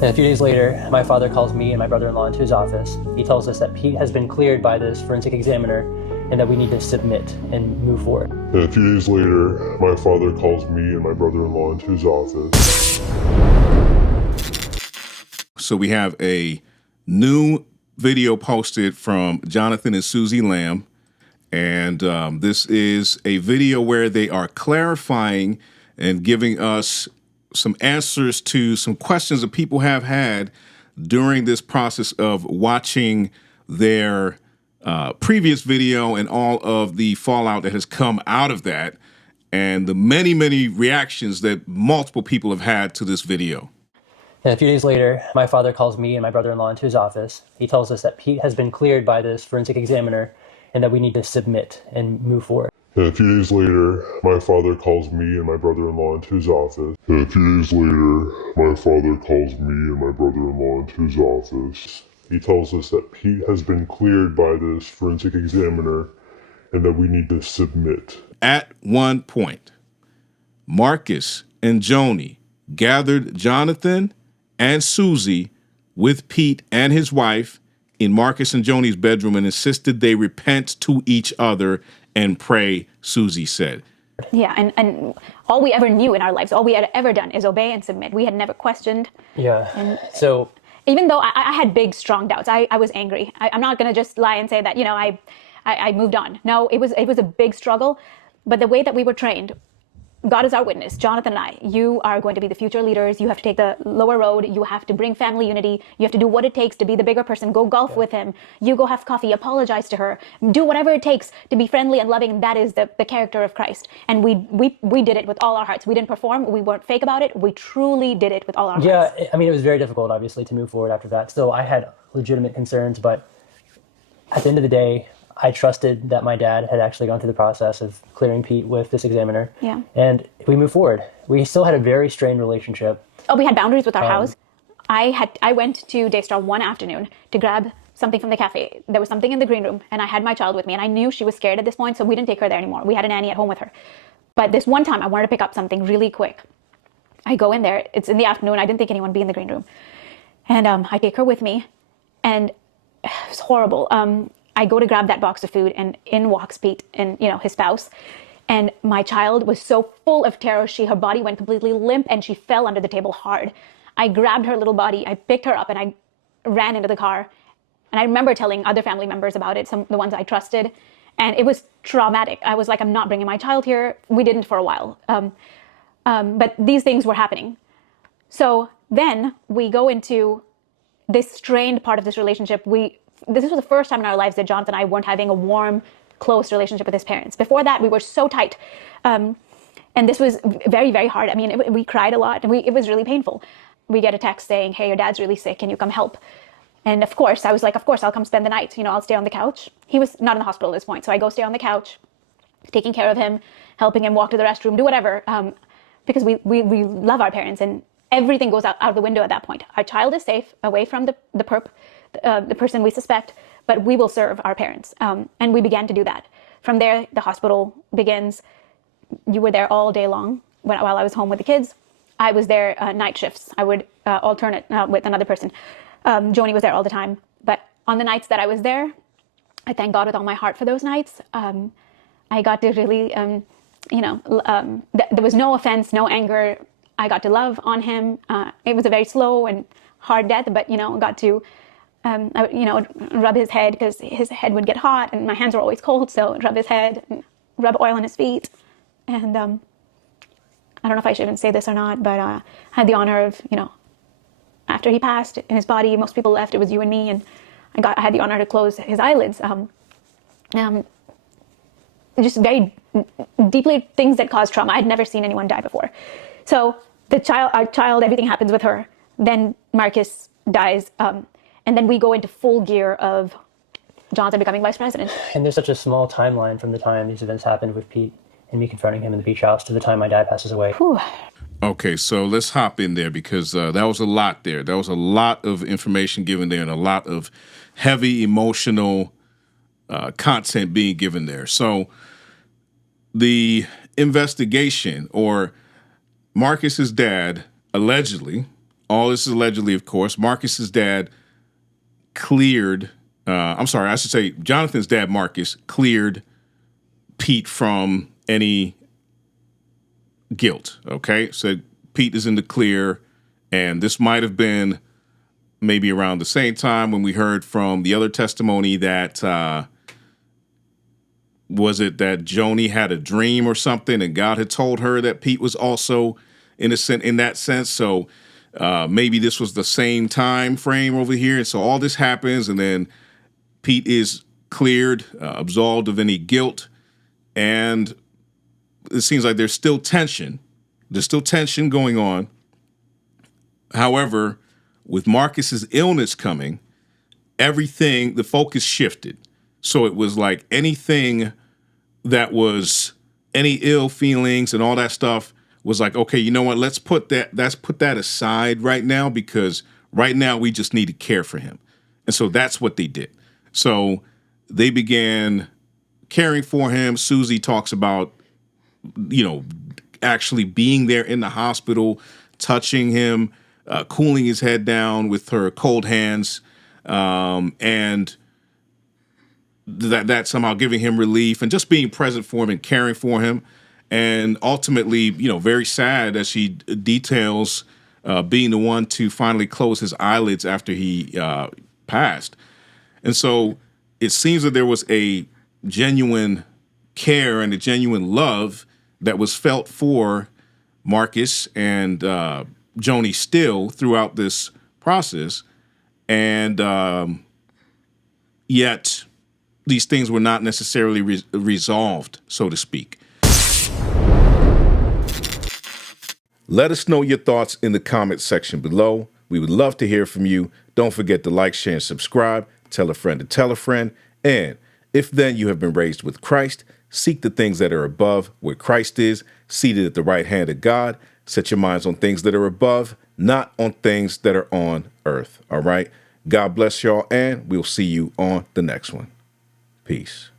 And a few days later, my father calls me and my brother-in-law into his office. He tells us that Pete has been cleared by this forensic examiner and that we need to submit and move forward. And a few days later, my father calls me and my brother-in-law into his office. So we have a new video posted from Jonathan and Suzy Lamb. And this is a video where they are clarifying and giving us some answers to some questions that people have had during this process of watching their previous video and all of the fallout that has come out of that and the many, many reactions that multiple people have had to this video. And a few days later, my father calls me and my brother-in-law into his office. He tells us that Pete has been cleared by this forensic examiner and that we need to submit and move forward. And a few days later, my father calls me and my brother-in-law into his office. And a few days later, my father calls me and my brother-in-law into his office. He tells us that Pete has been cleared by this forensic examiner and that we need to submit. At one point, Marcus and Joni gathered Jonathan and Suzy with Pete and his wife in Marcus and Joni's bedroom and insisted they repent to each other and pray, Suzy said. Yeah, and all we ever knew in our lives, all we had ever done is obey and submit. We had never questioned. Yeah. And so even though I had big, strong doubts, I was angry. I'm not going to just lie and say that, I moved on. No, it was a big struggle. But the way that we were trained, God is our witness, Jonathan and I, you are going to be the future leaders. You have to take the lower road. You have to bring family unity. You have to do what it takes to be the bigger person. Go golf with him. You go have coffee, apologize to her. Do whatever it takes to be friendly and loving. That is the character of Christ. And we did it with all our hearts. We didn't perform. We weren't fake about it. We truly did it with all our hearts. Yeah, I mean, it was very difficult, obviously, to move forward after that. Still, I had legitimate concerns, but at the end of the day, I trusted that my dad had actually gone through the process of clearing Pete with this examiner. Yeah. And we moved forward. We still had a very strained relationship. Oh, we had boundaries with our house. I went to Daystar one afternoon to grab something from the cafe. There was something in the green room, and I had my child with me, and I knew she was scared at this point, so we didn't take her there anymore. We had a nanny at home with her. But this one time, I wanted to pick up something really quick. I go in there. It's in the afternoon. I didn't think anyone would be in the green room. And I take her with me, and it was horrible. I go to grab that box of food, and in walks Pete and, his spouse. And my child was so full of terror, her body went completely limp, and she fell under the table hard. I grabbed her little body, I picked her up, and I ran into the car. And I remember telling other family members about it, the ones I trusted. And it was traumatic. I was like, I'm not bringing my child here. We didn't for a while. But these things were happening. So then we go into this strained part of this relationship. This was the first time in our lives that Jonathan and I weren't having a warm, close relationship with his parents. Before that, we were so tight. And this was very, very hard. I mean, we cried a lot, and it was really painful. We get a text saying, hey, your dad's really sick. Can you come help? And of course, I was like, of course, I'll come spend the night. I'll stay on the couch. He was not in the hospital at this point. So I go stay on the couch, taking care of him, helping him walk to the restroom, do whatever. Because we love our parents, and everything goes out the window at that point. Our child is safe, away from the person we suspect, but we will serve our parents. And we began to do that. From there, the hospital begins. You were there all day long while I was home with the kids. I was there night shifts. I would alternate with another person. Joni was there all the time. But on the nights that I was there, I thank God with all my heart for those nights. I got to really, there was no offense, no anger. I got to love on him. It was a very slow and hard death, but, got to, rub his head because his head would get hot and my hands were always cold. So rub his head and rub oil on his feet. And I don't know if I should even say this or not, but I had the honor of, after he passed in his body, most people left. It was you and me. And I had the honor to close his eyelids. Just very deeply things that cause trauma. I'd never seen anyone die before. So our child, everything happens with her. Then Marcus dies. And then we go into full gear of Jonathan becoming vice president. And there's such a small timeline from the time these events happened with Pete and me confronting him in the beach house to the time my dad passes away. Whew. Okay, so let's hop in there because that was a lot there. There was a lot of information given there and a lot of heavy emotional content being given there. So the investigation, or Marcus's dad allegedly all this is allegedly, of course, Marcus's dad cleared, I'm sorry, I should say Jonathan's dad, Marcus, cleared Pete from any guilt, okay? Said Pete is in the clear, and this might have been maybe around the same time when we heard from the other testimony that, was it that Joni had a dream or something and God had told her that Pete was also innocent in that sense? So maybe this was the same time frame over here. And so all this happens, and then Pete is cleared, absolved of any guilt. And it seems like there's still tension. There's still tension going on. However, with Marcus's illness coming, everything, the focus shifted. So it was like anything that was any ill feelings and all that stuff was like, okay, you know what? Let's put that aside right now, because right now we just need to care for him. And so that's what they did. So they began caring for him. Suzy talks about, actually being there in the hospital, touching him, cooling his head down with her cold hands, and that somehow giving him relief and just being present for him and caring for him. And ultimately, very sad as she details being the one to finally close his eyelids after he passed. And so it seems that there was a genuine care and a genuine love that was felt for Marcus and Joni still throughout this process. And yet these things were not necessarily resolved, so to speak. Let us know your thoughts in the comment section below. We would love to hear from you. Don't forget to like, share, and subscribe. Tell a friend to tell a friend. And if then you have been raised with Christ, seek the things that are above, where Christ is, seated at the right hand of God. Set your minds on things that are above, not on things that are on earth. All right? God bless y'all, and we'll see you on the next one. Peace.